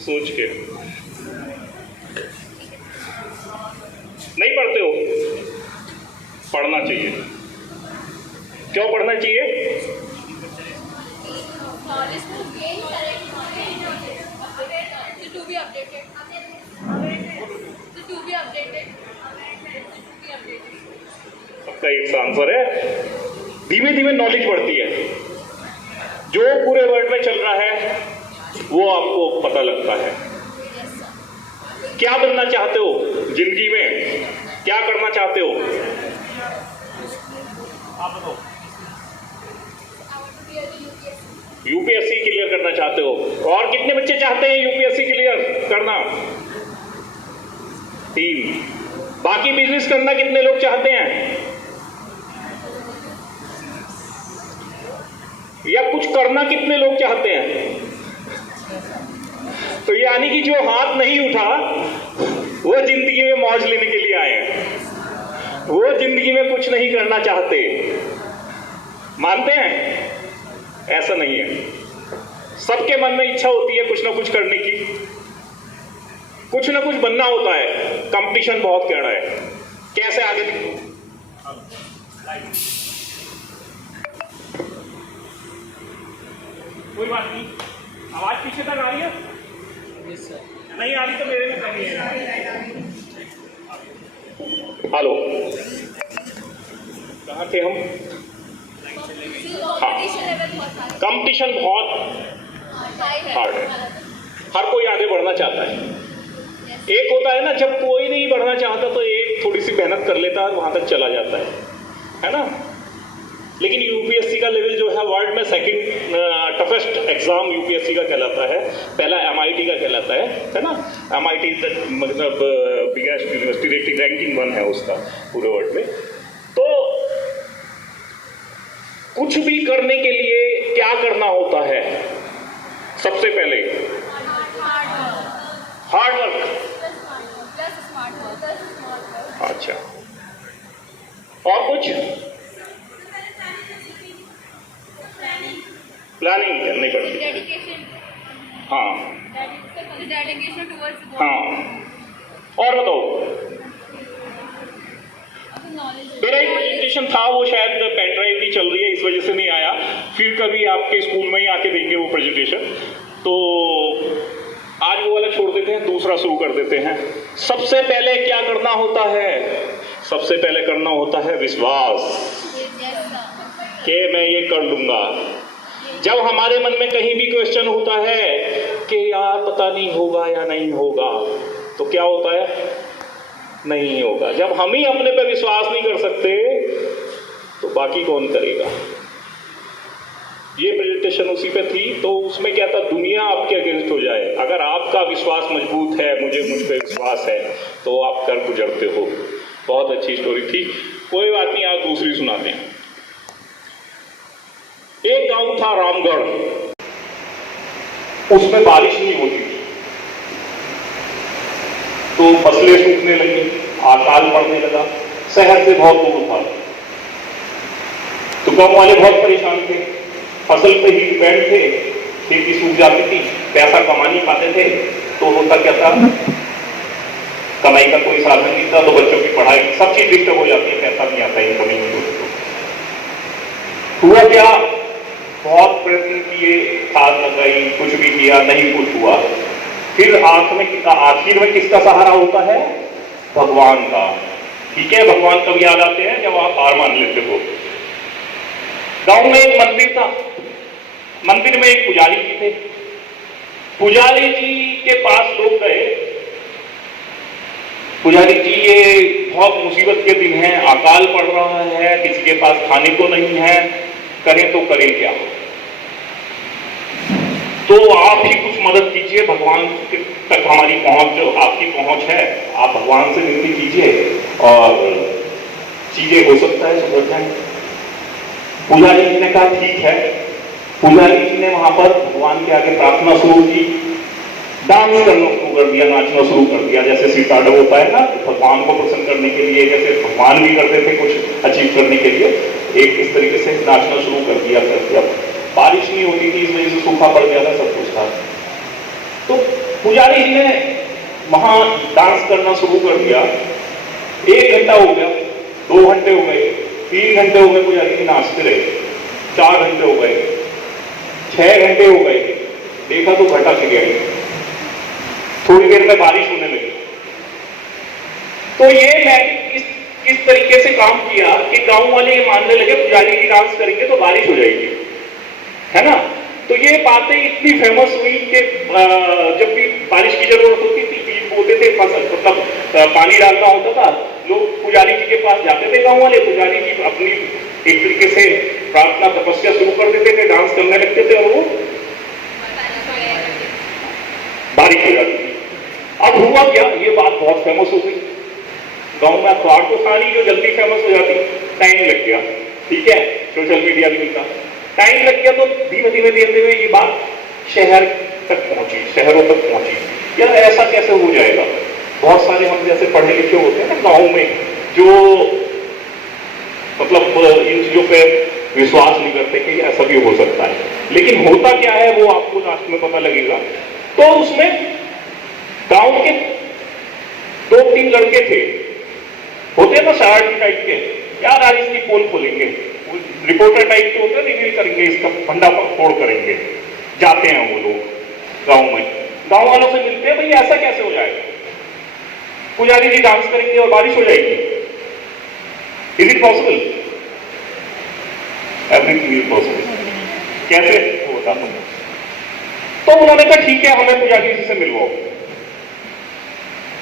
सोच के। नहीं पढ़ते हो? पढ़ना चाहिए। क्यों पढ़ना चाहिए? सबका एक आंसर है, धीमे धीमे नॉलेज बढ़ती है। जो पूरे वर्ल्ड में चल रहा है वो आपको पता लगता है। क्या बनना चाहते हो जिंदगी में? क्या करना चाहते हो? आप बताओ। यूपीएससी क्लियर करना चाहते हो? और कितने बच्चे चाहते हैं यूपीएससी क्लियर करना? 3। बाकी बिजनेस करना कितने लोग चाहते हैं? या कुछ करना कितने लोग चाहते हैं? तो यानी कि जो हाथ नहीं उठा वो जिंदगी में मौज लेने के लिए आए हैं, वो जिंदगी में कुछ नहीं करना चाहते। मानते हैं? ऐसा नहीं है। सबके मन में इच्छा होती है कुछ ना कुछ करने की, कुछ ना कुछ बनना होता है। कंपटीशन बहुत कड़ा है। कैसे आगे कोई बात नहीं। आवाज पीछे तक आ रही है? नहीं आ रही तो मेरे में कमी है। हेलो, कहाँ थे हम? हाँ, कंपटीशन बहुत हार्ड है। हर कोई आगे बढ़ना चाहता है। एक होता है ना, जब कोई नहीं बढ़ना चाहता तो एक थोड़ी सी मेहनत कर लेता है, वहां तक चला जाता है ना। लेकिन यूपीएससी का लेवल जो है वर्ल्ड में सेकंड टफेस्ट एग्जाम यूपीएससी का कहलाता है। पहला एमआईटी का कहलाता है ना। एमआईटी मतलब बिगेस्ट यूनिवर्सिटी, रेटिंग रैंकिंग 1 है उसका पूरे वर्ल्ड में। तो कुछ भी करने के लिए क्या करना होता है? सबसे पहले हार्ड वर्क। अच्छा, और कुछ? प्लानिंग करनी पड़ती है। हाँ हाँ, और बताओ। मेरा एक प्रेजेंटेशन था, वो शायद पेन ड्राइव भी चल रही है इस वजह से नहीं आया। फिर कभी आपके स्कूल में ही आके देंगे वो प्रेजेंटेशन। तो आज वो वाला छोड़ देते हैं, दूसरा शुरू कर देते हैं। सबसे पहले क्या करना होता है? सबसे पहले करना होता है विश्वास कि मैं ये कर लूंगा। जब हमारे मन में कहीं भी क्वेश्चन होता है कि यार पता नहीं होगा या नहीं होगा, तो क्या होता है? नहीं होगा। जब हम ही अपने पे विश्वास नहीं कर सकते तो बाकी कौन करेगा? ये प्रेजेंटेशन उसी पे थी। तो उसमें क्या था, दुनिया आपके अगेंस्ट हो जाए, अगर आपका विश्वास मजबूत है, मुझ पे विश्वास है, तो आप कर गुजरते हो। बहुत अच्छी स्टोरी थी। कोई बात नहीं, आज दूसरी सुनाते हैं। एक गांव था रामगढ़, उसमें बारिश नहीं होती थी, तो फसलें सूखने लगी, अकाल पड़ने लगा। शहर से बहुत दूर था, तो गांव वाले बहुत परेशान थे। फसल पे ही डिपेंड थे, खेती सूख जाती थी, पैसा कमा नहीं पाते थे। तो होता क्या था, कमाई का कोई साधन नहीं था, तो बच्चों की पढ़ाई सब चीज डिस्टर्ब हो जाती है, पैसा नहीं आता, इनकम नहीं होती। हुआ क्या, बहुत प्रयत्न किए, खाद लगाई, कुछ भी किया, नहीं कुछ हुआ। फिर आखिर में किसका सहारा होता है? भगवान का। ठीक है, भगवान कब याद आते हैं? जब आप हार मान लेते हो। गांव में एक मंदिर था, मंदिर में एक पुजारी जी थे। पुजारी जी के पास लोग गए, पुजारी जी ये बहुत मुसीबत के दिन हैं, अकाल पड़ रहा है, किसी के पास खाने को नहीं है, करें तो करें क्या? तो आप ही कुछ मदद कीजिए, भगवान तक हमारी पहुंच, जो आपकी पहुंच है, आप भगवान से विनती कीजिए और चीजें हो सकता है सुधर जाए। पुजारी जी ने कहा ठीक है। पुजारी जी ने वहां पर भगवान के आगे प्रार्थना शुरू की, डांस करना शुरू कर दिया, नाचना शुरू कर दिया। जैसे सीताडव होता है ना, भगवान को प्रसन्न करने के लिए, जैसे भगवान भी करते थे कुछ अचीव करने के लिए, एक इस तरीके से नाचना शुरू कर दिया। बारिश नहीं होती थी, इस वजह से सूखा पड़ गया था, सब कुछ था। तो पुजारी जी ने वहां डांस करना शुरू कर दिया। 1 घंटा हो गया, 2 घंटे हो गए, 3 घंटे हो गए, पुजारी जी नाचते रहे। 4 घंटे हो गए, 6 घंटे हो गए, देखा तो घटा से गया। थोड़ी देर में बारिश होने लगी। तो ये मैंने इस तरीके से काम किया कि गांव वाले ये मानने लगे पुजारी जी डांस करेंगे तो बारिश हो जाएगी, है ना। तो ये बातें इतनी फेमस हुई कि जब भी बारिश की जरूरत होती थी, बीज बोते थे, फसल मतलब पानी डालना होता था, लोग पुजारी जी के पास जाते थे गांव वाले। पुजारी जी अपनी एक तरीके से प्रार्थना तपस्या शुरू कर देते थे, डांस करने लगते थे और वो बारिश हो जाती थी। अब हुआ क्या, ये बात बहुत फेमस हो गई गांव में। अखबार तो था नहीं जो जल्दी फेमस हो जाती, टाइम लग गया, ठीक है, सोशल मीडिया भी नहीं था, टाइम लग गया। तो धीमे धीमे धीमे हुए ये बात शहर तक पहुंची, शहरों तक पहुंची। यार ऐसा कैसे हो जाएगा, बहुत सारे हम जैसे पढ़े लिखे होते हैं ना गाँव में, जो मतलब इन चीजों पे विश्वास नहीं करते कि ऐसा भी हो सकता है। लेकिन होता क्या है वो आपको लास्ट में पता लगेगा। तो उसमें गांव के 2-3 लड़के थे, होते ना शरारती टाइप के, यार आज इसकी पोल खोलेंगे, रिपोर्टर टाइप के होते हैं, रिवील करेंगे, इसका भंडाफोड़ करेंगे। जाते हैं वो लोग गांव में, गांव वालों से मिलते हैं, भाई ऐसा कैसे हो जाएगा, पुजारी जी डांस करेंगे और बारिश हो जाएगी, is it possible? Everything is possible, कैसे होता है? तो उन्होंने कहा ठीक है, हमें पुजारी जी से मिलवाओ।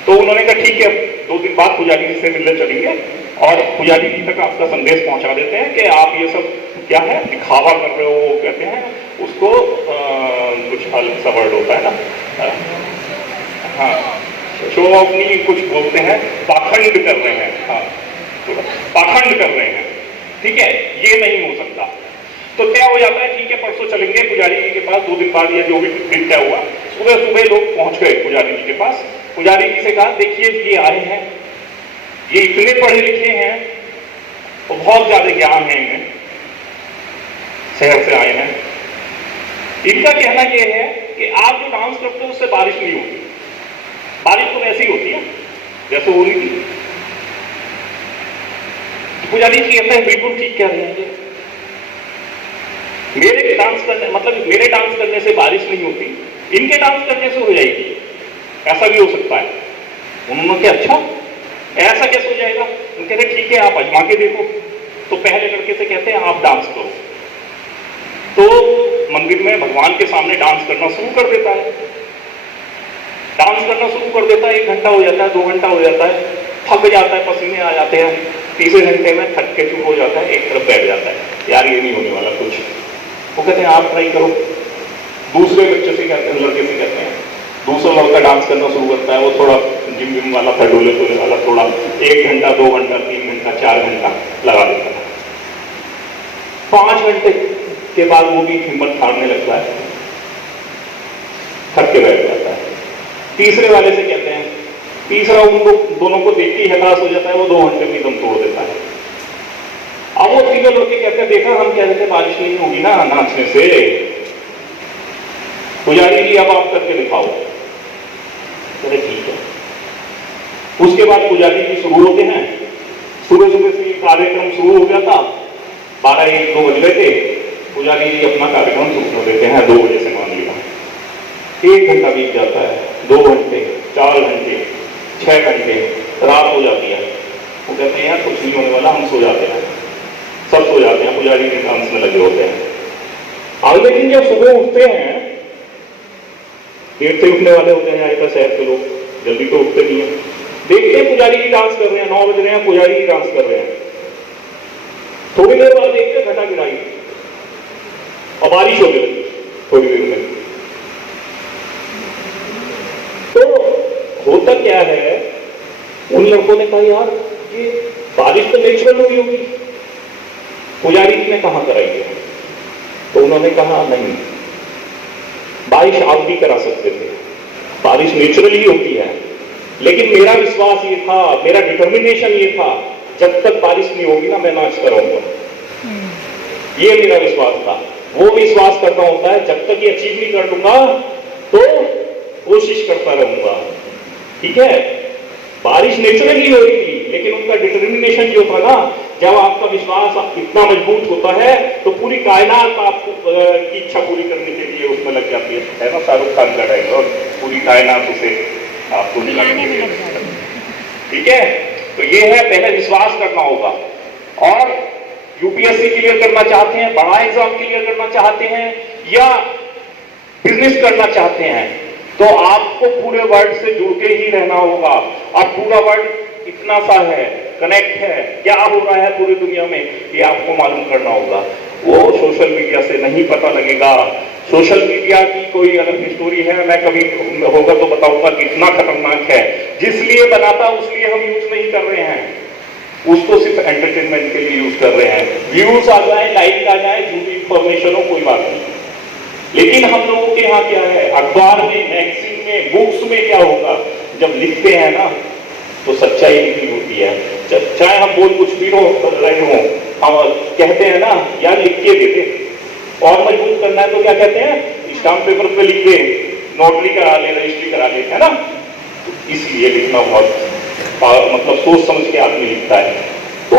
तो उन्होंने कहा ठीक है, 2 दिन बाद पुजारी जी से मिलने चलेंगे और पुजारी जी तक आपका संदेश पहुंचा देते हैं कि आप ये सब क्या है दिखावा कर रहे हो, कहते हैं उसको, कुछ अलग सा वर्ड होता है ना, हाँ, शो ऑफ नहीं, कुछ बोलते हैं पाखंड कर रहे हैं, हाँ, पाखंड कर रहे हैं, ठीक है, ये नहीं हो सकता। तो क्या हो जाता है, ठीक है परसों चलेंगे पुजारी जी के पास। 2 दिन बाद या जो भी दिन तय हुआ, सुबह सुबह लोग पहुंच गए पुजारी जी के पास। पुजारी जी से कहा देखिए ये आए हैं, ये इतने पढ़े लिखे हैं और बहुत ज्यादा ज्ञान है इन्हें, शहर से आए हैं। इनका कहना यह है कि आप जो डांस करते हो उससे बारिश नहीं होती, बारिश तो वैसे ही होती है जैसे हो रही थी। पुजारी जी कहते हैं बिल्कुल ठीक कह रहे हैं, मेरे डांस करने मतलब मेरे डांस करने से बारिश नहीं होती, इनके डांस करने से हो जाएगी, ऐसा भी हो सकता है। उन्होंने कहा अच्छा ऐसा कैसे हो जाएगा? उनके कहते ठीक है आप आजमा के देखो। तो पहले लड़के से कहते हैं आप डांस करो। तो मंदिर में भगवान के सामने डांस करना शुरू कर देता है, डांस करना शुरू कर देता है। 1 घंटा हो जाता है, 2 घंटा हो जाता है, थक जाता है, पसीने आ जाते हैं। तीसरे घंटे में थक के चुप हो जाता है, एक तरफ बैठ जाता है, यार ये नहीं होने वाला कुछ। वो कहते हैं आप ट्राई करो। दूसरे बच्चे से कहते हैं, लड़के से कहते हैं, दूसरा लड़का डांस करना शुरू करता है। वो थोड़ा जिम विम वाला था, डोले टोले वाला, थोड़ा 1 घंटा 2 घंटा 3 घंटा 4 घंटा लगा देता है। 5 घंटे के बाद वो भी हिम्मत हारने लगता है, थक के बैठ जाता है। तीसरे वाले से कहते हैं, तीसरा उनको दोनों को देख के हताश हो जाता है, वो 2 घंटे में दम तोड़ देता है। अब वो तीनों लोग कहते हैं देखा हम कह रहे थे बारिश नहीं होगी ना नाचने से, पुजारी जी अब आप करके दिखाओ। कहते ठीक है। उसके बाद पुजारी जी शुरू होते हैं। सुबह सुबह से कार्यक्रम शुरू हो गया था, 12-1-2 बज गए थे। पुजारी जी अपना कार्यक्रम शुरू कर देते हैं 2 बजे से, मान लिया 1 घंटा बीत जाता है, 2 घंटे 4 घंटे 6 घंटे, रात हो जाती है। वो कहते हैं यार कुछ नहीं होने वाला, हम सो जाते हैं। सब सो जाते हैं, पुजारी के डांस में लगे होते हैं। अब लेकिन जब सुबह उठते हैं, देर से उठने वाले होते हैं यहाँ शहर के लोग, जल्दी तो उठते नहीं है। देखते हैं पुजारी जी डांस कर रहे हैं, 9 बज रहे हैं, पुजारी जी डांस कर रहे हैं। थोड़ी देर बाद देखते घटा गिराई और बारिश हो गई थोड़ी देर में। तो होता क्या है, उन लड़कों ने कहा यार ये बारिश तो नेचुरल हुई होगी, पुजारी जी ने कहा कराई है। तो उन्होंने कहा नहीं, बारिश आप भी करा सकते थे, बारिश नेचुरली होती है, लेकिन मेरा विश्वास ये था, मेरा डिटर्मिनेशन ये था, जब तक बारिश नहीं होगी ना मैं नाच कराऊंगा। ये मेरा विश्वास था। वो विश्वास करना होता है, जब तक ये अचीव नहीं कर लूंगा तो कोशिश करता रहूंगा। ठीक है, बारिश नेचुरली हो रही थी, लेकिन उनका डिटर्मिनेशन जो था ना, जब आपका विश्वास इतना मजबूत होता है तो पूरी कायनात आपको की इच्छा पूरी करने के लिए उसमें लग जाती है ना, शाहरुख खान का डायलॉग, पूरी कायनात उसे आपको दिलाने के लिए। ठीक है, तो ये है, पहले विश्वास करना होगा। और यूपीएससी क्लियर करना चाहते हैं, बड़ा एग्जाम क्लियर करना चाहते हैं, या बिजनेस करना चाहते हैं, तो आपको पूरे वर्ल्ड से जुड़ के ही रहना होगा। और पूरा वर्ल्ड इतना सा है, कनेक्ट है, क्या हो रहा है पूरी दुनिया में ये आपको मालूम करना होगा। वो सोशल मीडिया से नहीं पता लगेगा। सोशल मीडिया की कोई अलग स्टोरी है, मैं कभी होगा तो बताऊंगा कितना खतरनाक है। जिसलिए बनाता उसलिए हम यूज नहीं कर रहे हैं, उसको सिर्फ एंटरटेनमेंट के लिए यूज कर रहे हैं। व्यूज आ जाए, लाइक आ जाए, झूठी इंफॉर्मेशन हो, कोई बात नहीं। लेकिन हम लोगों के यहाँ क्या है, अखबार में, मैगजीन में, बुक्स में क्या होगा, जब लिखते हैं ना तो सच्चाई लिखी होती है। चाहे हम बोल कुछ भी रहे हो, हम कहते हैं ना यार लिख के देते, और मजबूत करना है तो क्या कहते हैं, स्टाम्प पेपर पे लिख के नोटरी करा ले, रजिस्ट्री करा ले, है ना। तो इसलिए लिखना बहुत मतलब सोच समझ के आदमी लिखता है, तो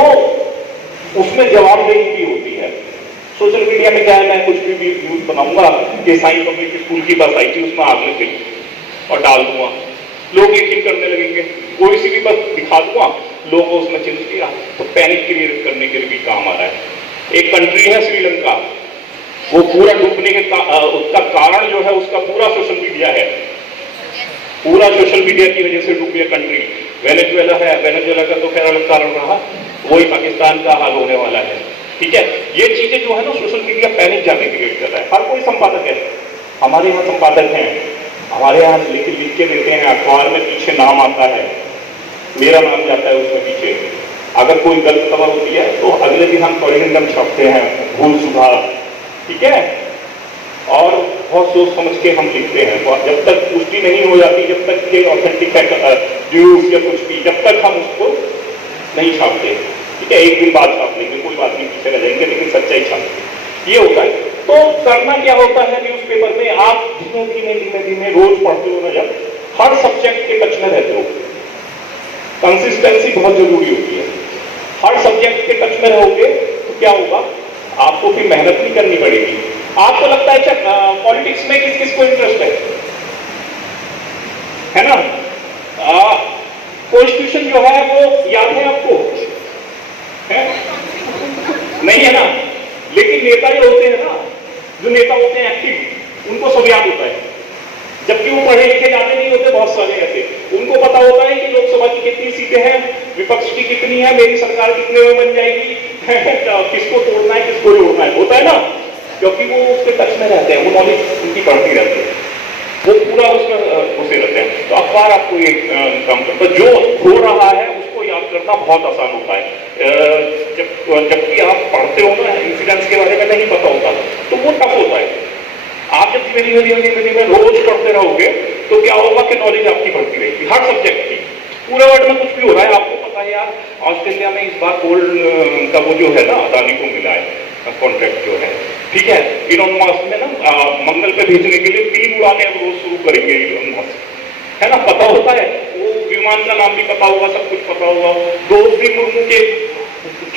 उसमें जवाबदेही भी होती है। सोशल मीडिया में क्या है, मैं कुछ भी न्यूज बनाऊंगा कि साई पब्लिक स्कूल की बस आई थी, उसमें आग लग गई और डाल दूंगा, लोग यकीन करने लगेंगे। कोई सी भी बस दिखा दूंगा, लोगों को उसमें चिंता किया, तो पैनिक क्रिएट करने के लिए भी काम आ रहा है। एक कंट्री है श्रीलंका, वो पूरा डूबने के उसका कारण जो है, उसका पूरा सोशल मीडिया है, पूरा सोशल मीडिया की वजह से डूब गया कंट्री। वेनेजुएला है, वेनेजुएला का तो खैर अलग कारण रहा, वही पाकिस्तान का हाल होने वाला है। ठीक है, ये चीजें जो है ना, सोशल मीडिया पैनिक जाने क्रिएट कर रहा है। हर कोई संपादक है, हमारे यहाँ संपादक हैं, हमारे यहाँ लिख के देते हैं, अखबार में पीछे नाम आता है, मेरा नाम जाता है उसमें पीछे। अगर कोई गलत खबर होती है तो अगले दिन हम परिणाम छापते हैं, भूल सुधार। ठीक है, और बहुत सोच समझ के हम लिखते हैं। जब तक पुष्टि नहीं हो जाती, जब तक के ऑथेंटिक न्यूज या कुछ भी, जब तक हम उसको नहीं छापते। ठीक है, एक दिन बाद छाप लेंगे, कोई बात नहीं, पीछे रह जाएंगे, लेकिन सच्चाई छापते, ये होता है। तो करना क्या होता है न्यूज़पेपर में, आप धीमे धीमे धीमे धीमे रोज पढ़ते हो ना, जब हर सब्जेक्ट के टच में रहते हो, कंसिस्टेंसी बहुत जरूरी होती है। हर सब्जेक्ट के टच में रहोगे तो क्या होगा, आपको फिर मेहनत नहीं करनी पड़ेगी। आपको लगता है पॉलिटिक्स में किस किस को इंटरेस्ट है ना, कॉन्स्टिट्यूशन जो है वो याद है आपको, है? नहीं है ना, लेकिन नेता जो होते हैं ना, जो नेता होते हैं एक्टिव, उनको सब याद होता है, जबकि वो पढ़े लिखे जाते नहीं होते। बहुत सारे ऐसे, उनको पता होता है कि लोकसभा की कितनी सीटें हैं, विपक्ष की कितनी है, मेरी सरकार कितने में बन जाएगी, किसको तोड़ना है, किसको जोड़ना है, होता है ना, क्योंकि वो उसके टच में रहते हैं, वो नॉलेज उनकी बढ़ती रहती है, वो पूरा उसमें घुसे रहते हैं। तो अखबार आपको ये काम करता है, जो हो रहा है उसको याद करना बहुत आसान होता है। जबकि आप पढ़ते हो ना, इंसिडेंट्स के बारे में नहीं पता होता, तो वो टफ होता है। आप जब धीमे धीमे धीमे धीमे धीमे रोज पढ़ते रहोगे तो क्या होगा कि नॉलेज आपकी बढ़ती रहेगी, हर सब्जेक्ट की। पूरे वर्ल्ड में कुछ भी हो रहा है, आपको पता है यार, ऑस्ट्रेलिया में इस बार कोल का वो जो है ना, अदानी को मिला है कॉन्ट्रैक्ट जो है। ठीक है, इलॉन मस्क में ना मंगल पे भेजने के लिए 3 उड़ानें अब रोज शुरू करेंगे इलॉन मस्क, है ना, पता होता है, वो विमान का नाम भी पता होगा, सब कुछ पता होगा। द्रौपदी मुर्मू के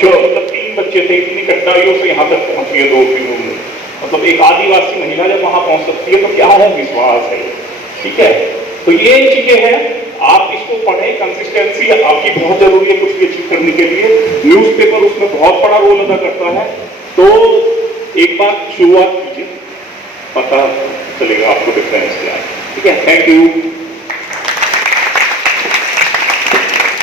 जो मतलब 3 बच्चे थे, इतनी कठिनाइयों से यहाँ तक पहुंच गए द्रौपदी मुर्मू, मतलब एक आदिवासी महिला जब वहां पहुंच सकती है तो क्या है, विश्वास है। ठीक है, तो ये चीजें हैं, आप इसको पढ़ें, कंसिस्टेंसी आपकी बहुत जरूरी है कुछ भी अचीव करने के लिए। न्यूज़पेपर उसमें बहुत बड़ा रोल अदा करता है। तो एक बार शुरुआत कीजिए, पता चलेगा आपको डिफरेंस क्या है। ठीक है, थैंक यू।